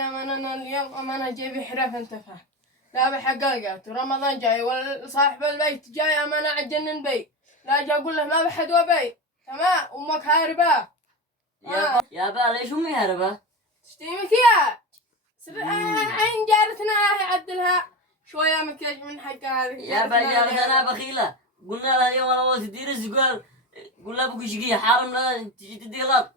أخي أنا اليوم أنا جايب حرف أنت فاهم. لا بحققت ورمضان جاي وصاحب البيت جاي أنا عجنن بي. لا أجي أقول له ما بحد وبي تمام أمك هاربة. يابا ليش أمي هاربة؟ تشتيمك يا عين جارتنا يعدلها شوية مكياج من حق هذه. يابا جارتنا بخيلة قلنا لها اليوم أنا أبغى تدير الزقال قول لها أبوك شقية حرام لا تجي تدي غلط.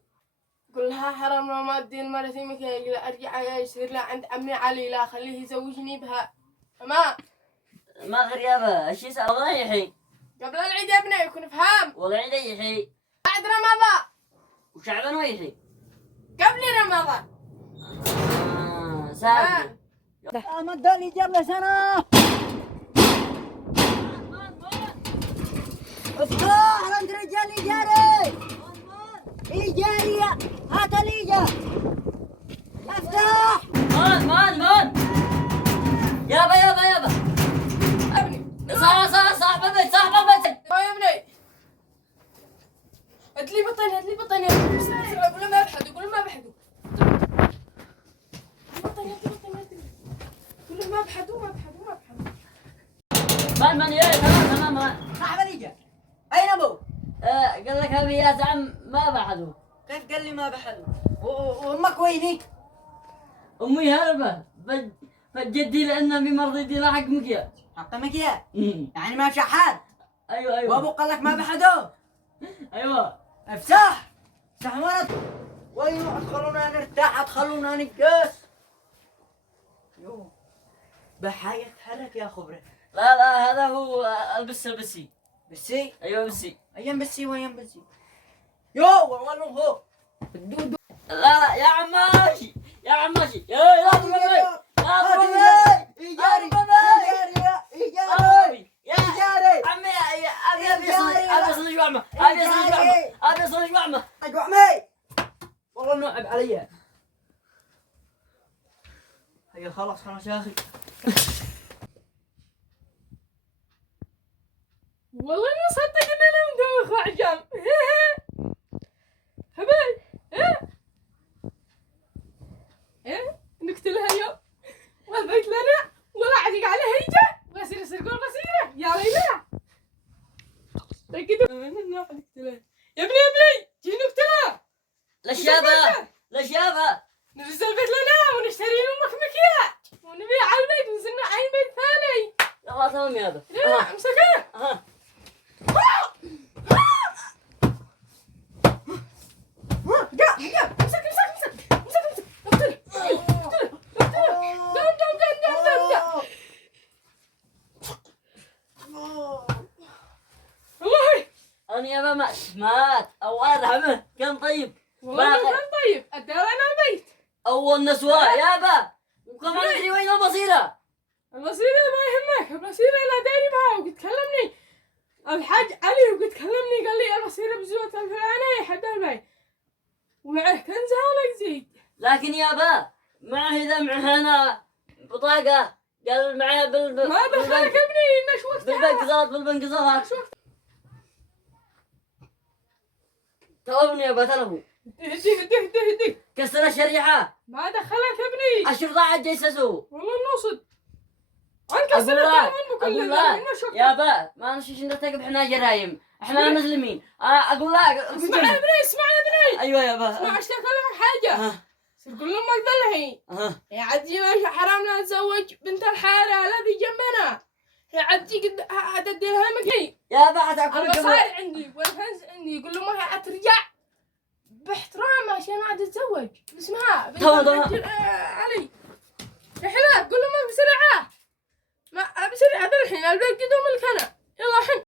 قل لها حرام لو ما تدين مرتي مكياج لا أرجع يصير لا عند عمي علي لا خليه يزوجني بها تمام. ما غير يابا الشي صار والله يحي قبل العيد يا ابني يكون فهم. والله عيد يحي بعد رمضان وشعبان ويحي قبل رمضان. سافر ما اداني جاب له سنة. افتح انت رجال ايجاري ايجاري هات الايجار افتح. مان يابا ابني صاحب البيت يا ابني هاتلي بطانية بسرعة قول ما بحدو قول ما بحدو بطانية قول ما بحدو مان يا تمام صاحب الايجار اين ابو؟ قال لك ابي يا زعم ما بعده. كيف قال لي ما بحلو؟ وامك ويني؟ امي هربة فجدي لانها بمرضي دي لا حق مكياج. حق مكياج يعني ما شحات. ايوه وابو قال لك ما بحدو. ايوه افتح مرض وين ادخلونا نرتاح ادخلونا نقاس. بحاجة تحرك يا خبرة. لا هذا هو البسي بسي ايوه بسي ايام بسي وين بسي والله انه هو الدود. لا يا عماشي يا لا ايجاري عمي ابي اصلي وعمه عمي والله نوعب علي. هيا خلاص يا اخي. والله ما صدق ان انا مدوخ عجم. حبايب نقتلها اليوم والبيت لنا ولا عديق على هيجة ويصير يسرقون بصيرة يا ويلاه. تأكدوا من انه نقتلها يا ابني جي نقتلها. ليش يابا نرسل البيت لنا ونشتري لأمك مكياج ونبيع على البيت ونصنع عين بيت ثاني. لا تمام يابا لا امسكها. انا يابا مات اول رحمه كان طيب والله كان طيب ادى لنا البيت اول نسوان يابا وكمان ادري وين البصيره ما يهمك البصيرة لا داري بها وقد كلمني الحاج علي وقد كلمني قال لي البصيرة بزوة الفلانية حد البيت ومعه كنزها ولا يزيد. لكن يابا معه اذا معه انا بطاقه قال معه ما دخلك ابني انه شو وقتها بالبنك توبني يابا تلفوا هدي كسر الشريحه ما دخلك ابني الشرطه عاد جيسسوا والله نوصد انكسر اقول لا يابا ما نشيش نرتكب احنا جرايم احنا مسلمين اقول لا اسمع يا ابني ايوه يابا اسمع عشان اكلمك حاجه قول لامك ذا الحين يا عدي ما حرام لا تزوج بنت الحاره الذي جنبنا يا عدي قد اديها مكي يابا حتاكل البصاير عندي والكنز عندي يقول لامك حترجع باحترام عشان ما تتزوج اسمها بنت علي رحلة قول لامك بسرعه ما بسرعه الحين البيت قدوم الكنى يلا حن